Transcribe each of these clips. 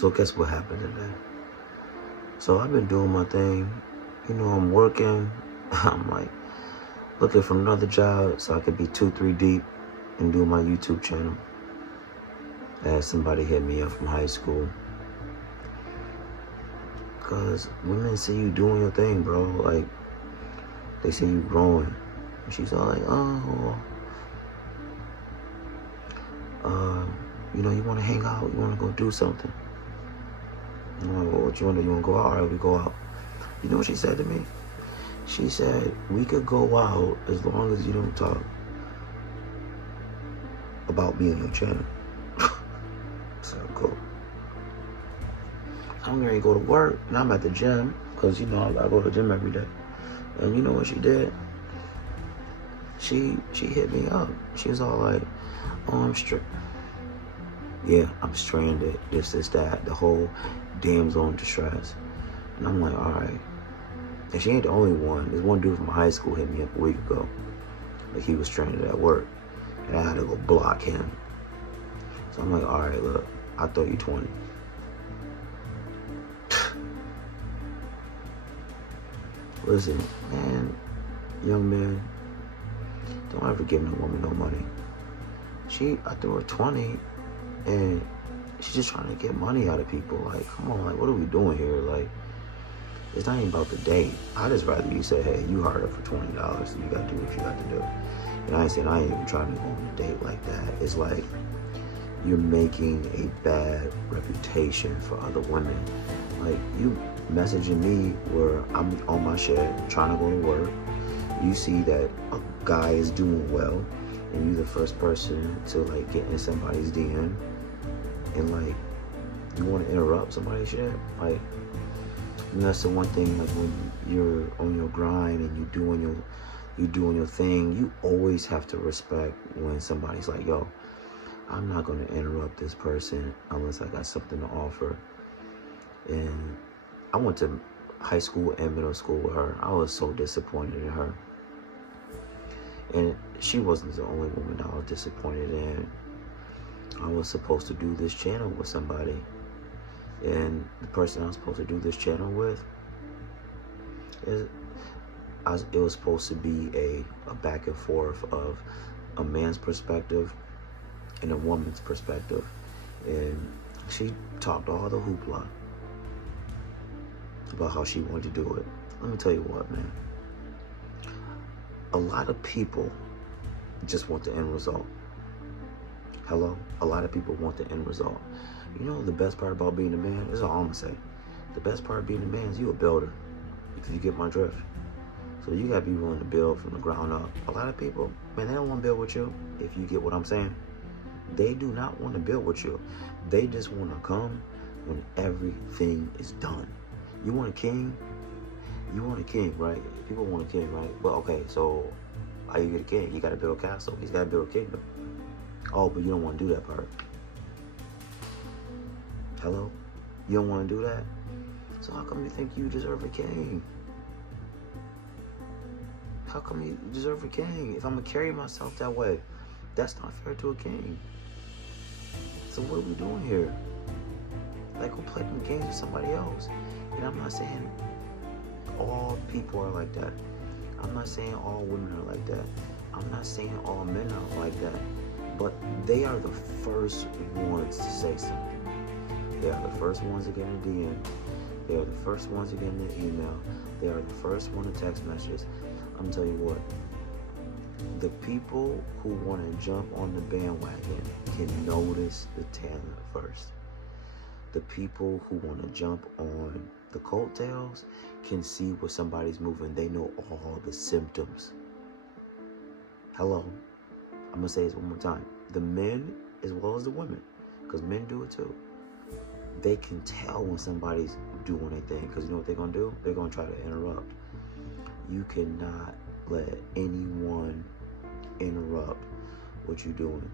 So guess what happened today? So I've been doing my thing. I'm working. I'm like looking for another job so I could be 2, 3 deep and do my YouTube channel. As somebody hit me up from high school. Cause women see you doing your thing, bro. Like, they see you growing. And she's all like, you want to hang out? You want to go do something? I'm like, well, what you want to do? You want to go out? All right, we go out. You know what she said to me? She said, we could go out as long as you don't talk about me on your channel. So cool. I'm going to go to work, and I'm at the gym, because, I go to the gym every day. And you know what she did? She hit me up. She was all like, oh, I'm stranded, this, that, the whole damsel in distress. And I'm like, all right. And she ain't the only one. There's one dude from high school hit me up a week ago. Like, he was stranded at work. And I had to go block him. So I'm like, all right, look, I'll throw you 20. Listen, man, young man, don't ever give no woman no money. I threw her 20, and she's just trying to get money out of people. Like, come on, like, what are we doing here? Like, it's not even about the date. I just rather you say, hey, you hired her for $20, and you gotta do what you got to do. And I ain't saying I ain't even trying to go on a date like that. It's like, you're making a bad reputation for other women. Like, you messaging me where I'm on my shit, trying to go to work. You see that a guy is doing well, and you're the first person to, like, get in somebody's DM, and, like, you want to interrupt somebody's shit. Like, and that's the one thing, like, when you're on your grind and you doing your thing, you always have to respect when somebody's like, yo, I'm not going to interrupt this person unless I got something to offer. And I went to high school and middle school with her. I was so disappointed in her. And she wasn't the only woman I was disappointed in. I was supposed to do this channel with somebody. And the person I was supposed to do this channel with, it was supposed to be a back and forth of a man's perspective and a woman's perspective. And she talked all the hoopla about how she wanted to do it. Let me tell you what, man. A lot of people just want the end result. Hello? A lot of people want the end result. You know the best part about being a man? This is all I'm gonna say. The best part of being a man is you a builder. If you get my drift. So you gotta be willing to build from the ground up. A lot of people, man, they don't want to build with you. If you get what I'm saying. They do not want to build with you. They just want to come when everything is done. You want a king? You want a king, right? People want a king, right? Well, okay, so how you get a king? You got to build a castle. He's got to build a kingdom. Oh, but you don't want to do that part. Hello? You don't want to do that? So how come you think you deserve a king? How come you deserve a king? If I'm going to carry myself that way, that's not fair to a king. So what are we doing here? Like, go play them games with somebody else. And I'm not saying all people are like that. I'm not saying all women are like that. I'm not saying all men are like that. But they are the first ones to say something. They are the first ones to get in a DM. They are the first ones to get in an email. They are the first one to text messages. I'm telling you what. The people who want to jump on the bandwagon can notice the talent first. The people who want to jump on the coattails can see where somebody's moving. They know all the symptoms. Hello. I'm going to say this one more time. The men as well as the women, because men do it too. They can tell when somebody's doing their thing, because you know what they're going to do? They're going to try to interrupt. You cannot let anyone interrupt what you're doing.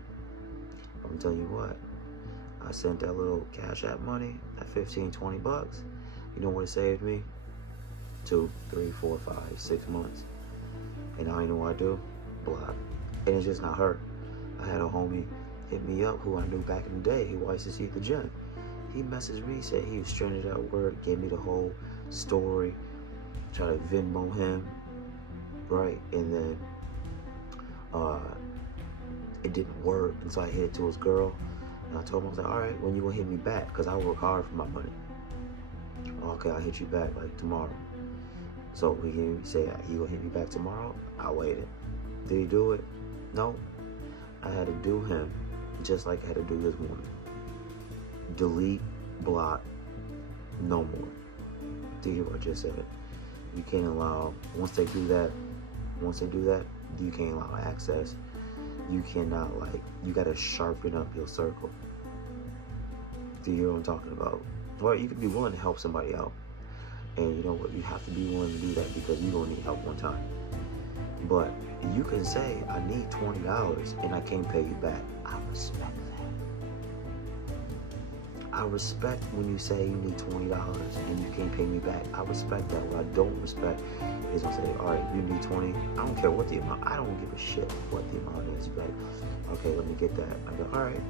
I'm telling you what, I sent that little Cash App money, that 15, 20 bucks. You know what it saved me? 2, 3, 4, 5, 6 months. And now you know what I do? Block. And it's just not her. I had a homie hit me up who I knew back in the day. He used to see at the gym. He messaged me, said he was stranded at work, gave me the whole story, tried to Venmo him, right? And then it didn't work, and so I hit it to his girl, and I told him, I was like, all right, when you gonna hit me back? Because I work hard for my money. Okay, I'll hit you back like tomorrow. So he said he gonna hit me back tomorrow. I waited. Did he do it? No. I had to do him just like I had to do this woman. Delete, block, no more. Do you hear what I just said? You can't allow, once they do that, you can't allow access. You cannot, you gotta sharpen up your circle. Do you hear what I'm talking about? Or you can be willing to help somebody out. And you know what? You have to be willing to do that because you're gonna need help one time. But you can say, I need $20 and I can't pay you back. I respect that. I respect when you say you need $20 and you can't pay me back. I respect that. What I don't respect is when I say, all right, you need 20. I don't care what the amount. I don't give a shit what the amount is. Like, okay, let me get that. I go, all right.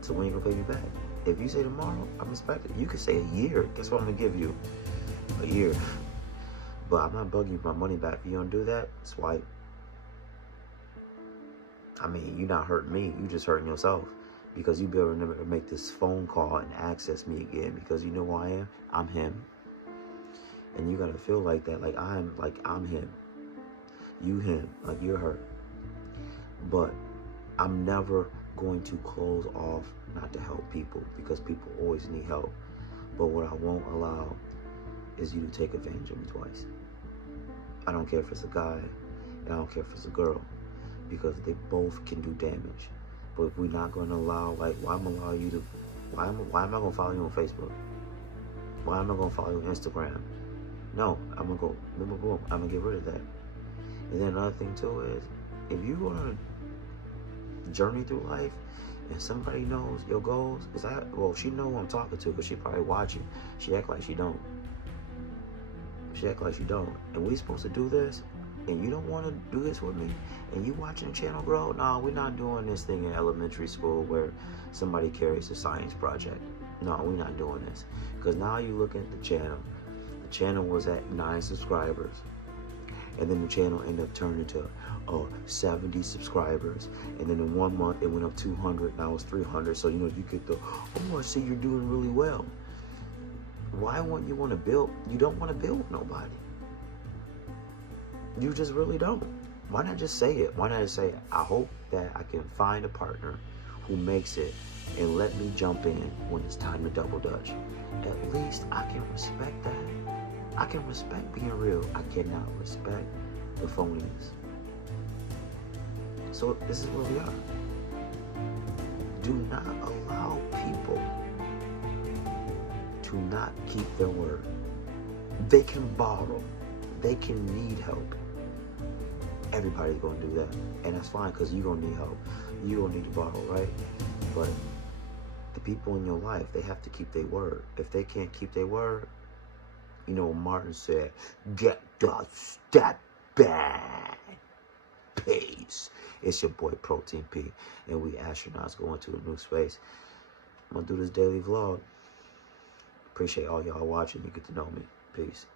So when you gonna pay me back? If you say tomorrow, I respect it. You can say a year. Guess what I'm gonna give you? A year. But I'm not bugging you for my money back. If you don't do that, swipe. I mean, you're not hurting me. You just hurting yourself. Because you be able to remember to make this phone call and access me again. Because you know who I am? I'm him. And you gotta feel like that. Like I'm him. You him. Like you're her. But I'm never going to close off not to help people. Because people always need help. But what I won't allow is you to take advantage of me twice. I don't care if it's a guy. And I don't care if it's a girl. Because they both can do damage. But if we're not going to allow, why am I going to follow you on Facebook? Why am I going to follow you on Instagram? No, I'm going to go, boom, I'm going to get rid of that. And then another thing too is, if you're going to journey through life and somebody knows your goals, she know who I'm talking to because she probably watching. She act like she don't. And we supposed to do this, and you don't want to do this with me, and you watching the channel grow? No, we're not doing this thing in elementary school where somebody carries a science project. No, we're not doing this. Because now you look at the channel. The channel was at 9 subscribers. And then the channel ended up turning to 70 subscribers. And then in 1 month, it went up 200. Now it's 300. So, you get the, I see you're doing really well. Why wouldn't you want to build? You don't want to build with nobody. You just really don't. Why not just say it? Why not just say, I hope that I can find a partner who makes it and let me jump in when it's time to double dutch. At least I can respect that. I can respect being real. I cannot respect the phoniness. So this is where we are. Do not allow people to not keep their word. They can borrow. They can need help. Everybody's going to do that. And that's fine because you're going to need help. You're going to need to borrow, right? But the people in your life, they have to keep their word. If they can't keep their word, Martin said, get the step back. Peace. It's your boy Protein P. And we astronauts going to a new space. I'm going to do this daily vlog. Appreciate all y'all watching. You get to know me. Peace.